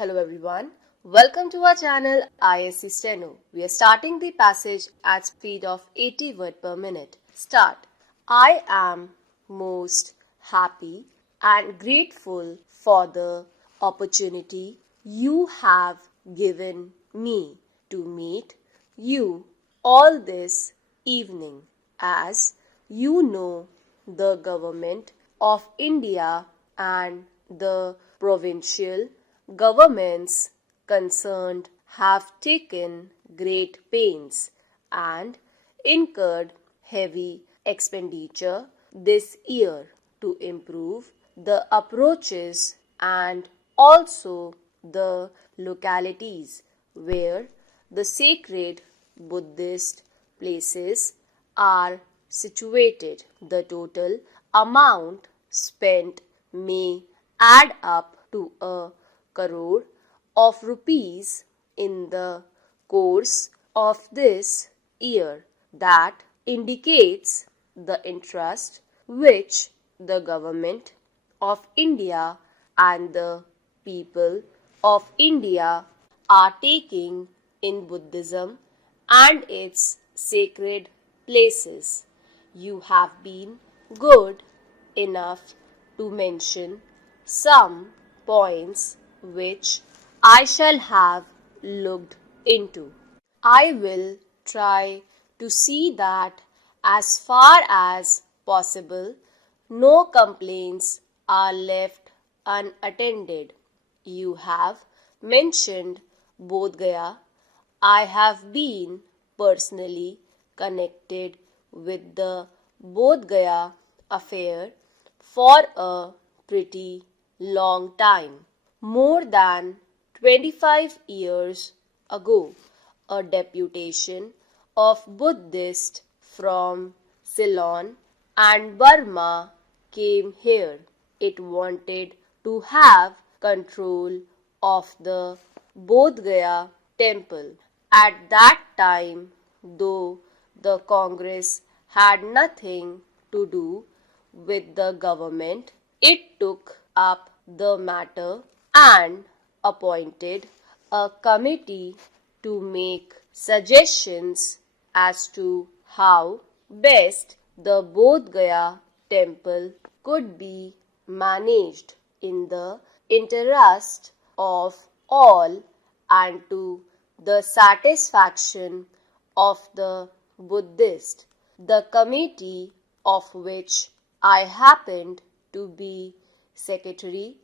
Hello everyone. Welcome to our channel Isc Steno. We are starting the passage at speed of 80 words per minute. Start. I am most happy and grateful for the opportunity you have given me to meet you all this evening. As you know, the Government of India and the provincial governments concerned have taken great pains and incurred heavy expenditure this year to improve the approaches and also the localities where the sacred Buddhist places are situated. The total amount spent may add up to a crore of rupees in the course of this year. That indicates the interest which the Government of India and the people of India are taking in Buddhism and its sacred places. You have been good enough to mention some points which I shall have looked into. I will try to see that as far as possible no complaints are left unattended. You have mentioned Bodh Gaya. I have been personally connected with the Bodh Gaya affair for a pretty long time. More than 25 years ago, a deputation of Buddhists from Ceylon and Burma came here. It wanted to have control of the Bodh Gaya temple. At that time, though the Congress had nothing to do with the government, it took up the matter and appointed a committee to make suggestions as to how best the Bodh Gaya temple could be managed in the interest of all and to the satisfaction of the Buddhist. The committee, of which I happened to be secretary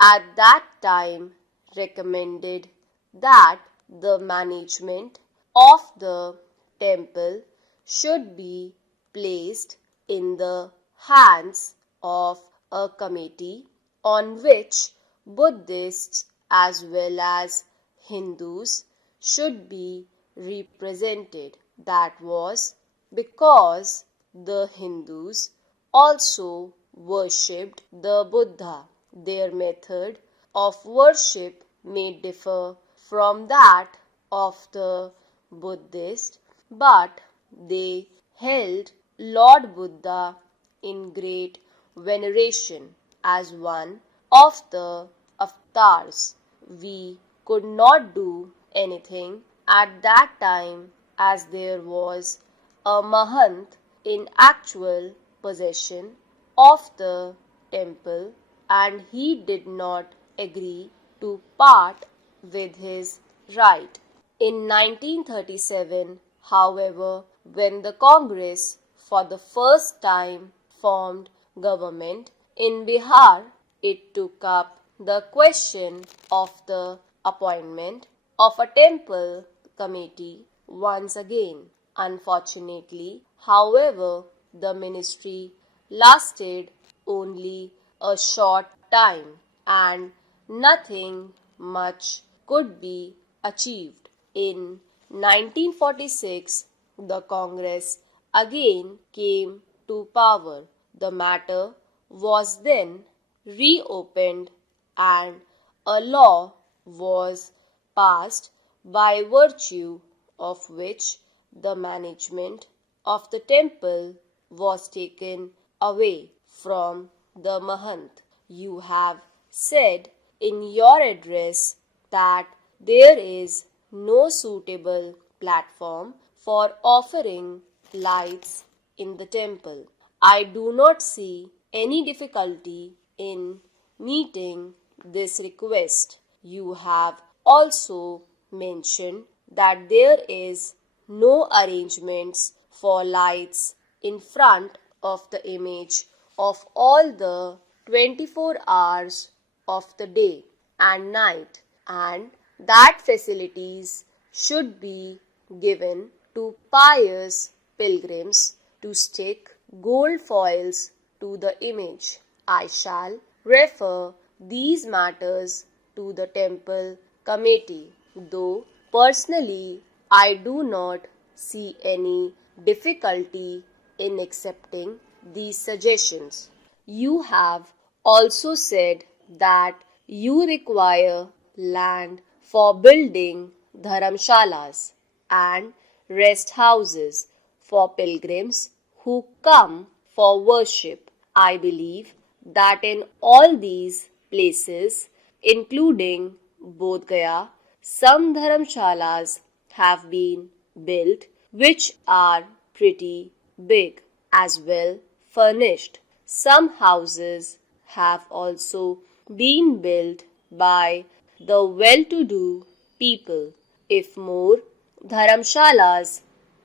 at that time, recommended that the management of the temple should be placed in the hands of a committee on which Buddhists as well as Hindus should be represented. That was because the Hindus also worshipped the Buddha. Their method of worship may differ from that of the Buddhist, but they held Lord Buddha in great veneration as one of the avatars. We could not do anything at that time as there was a Mahant in actual possession of the temple and he did not agree to part with his right. In 1937, however, when the Congress for the first time formed government in Bihar, it took up the question of the appointment of a temple committee once again. Unfortunately, however, the ministry lasted only a short time and nothing much could be achieved. In 1946, the Congress again came to power. The matter was then reopened and a law was passed by virtue of which the management of the temple was taken away from the Mahant. You have said in your address that there is no suitable platform for offering lights in the temple. I do not see any difficulty in meeting this request. You have also mentioned that there is no arrangements for lights in front of the image of all the 24 hours of the day and night, and that facilities should be given to pious pilgrims to stick gold foils to the image. I shall refer these matters to the temple committee, though personally I do not see any difficulty in accepting these suggestions. You have also said that you require land for building dharamshalas and rest houses for pilgrims who come for worship. I believe that in all these places, including Bodh Gaya, some dharamshalas have been built which are pretty big as well furnished. Some houses have also been built by the well-to-do people. If more dharamshalas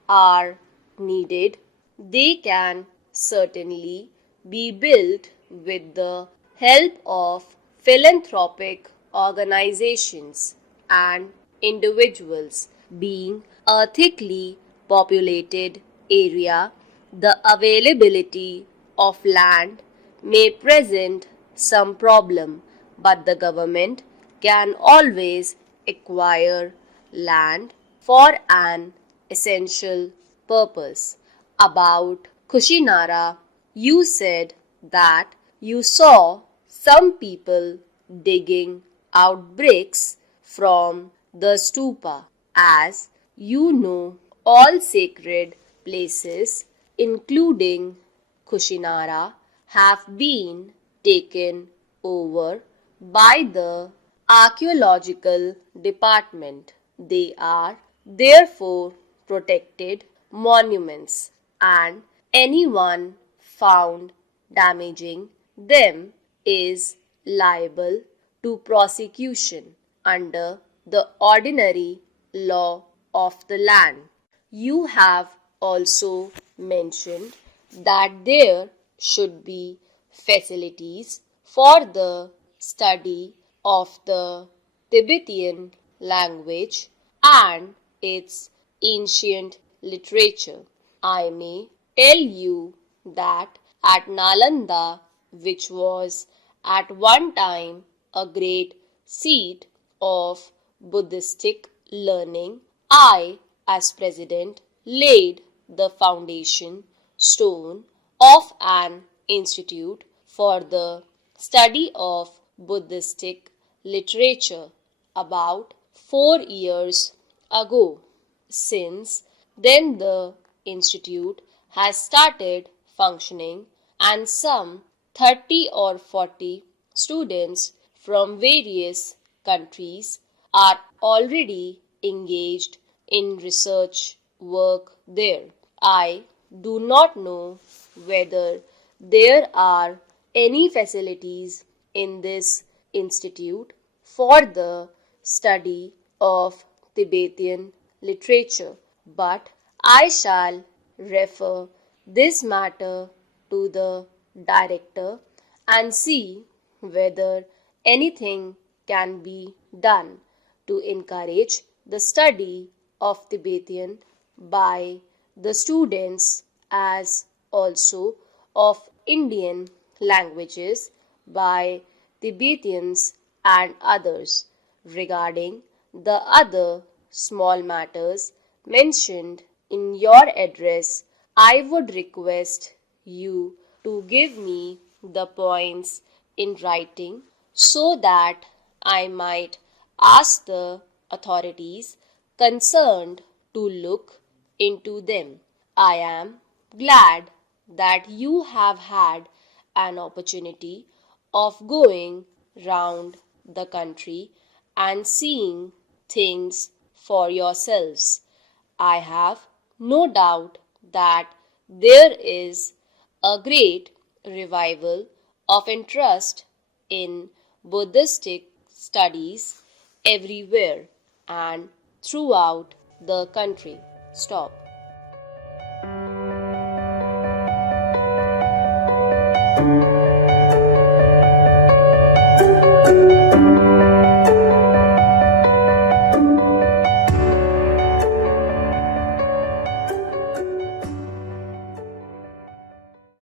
are needed, they can certainly be built with the help of philanthropic organizations and individuals. Being a thickly populated area, the availability of land may present some problem, but the government can always acquire land for an essential purpose. About Kushinara, you said that you saw some people digging out bricks from the stupa. As you know, all sacred places, including Kushinara, have been taken over by the archaeological department. They are therefore protected monuments, and anyone found damaging them is liable to prosecution under the ordinary law of the land. You have also mentioned that there should be facilities for the study of the Tibetan language and its ancient literature. I may tell you that at Nalanda, which was at one time a great seat of Buddhistic learning, I, as president, laid the foundation stone of an institute for the study of Buddhistic literature about 4 years ago. Since then, the institute has started functioning, and some 30 or 40 students from various countries are already engaged in research work there. I do not know whether there are any facilities in this institute for the study of Tibetan literature, but I shall refer this matter to the director and see whether anything can be done to encourage the study of Tibetan by the students as also of Indian languages by Tibetans and others. Regarding the other small matters mentioned in your address, I would request you to give me the points in writing so that I might ask the authorities concerned to look into them. I am glad that you have had an opportunity of going round the country and seeing things for yourselves. I have no doubt that there is a great revival of interest in Buddhistic studies everywhere and throughout the country. Stop.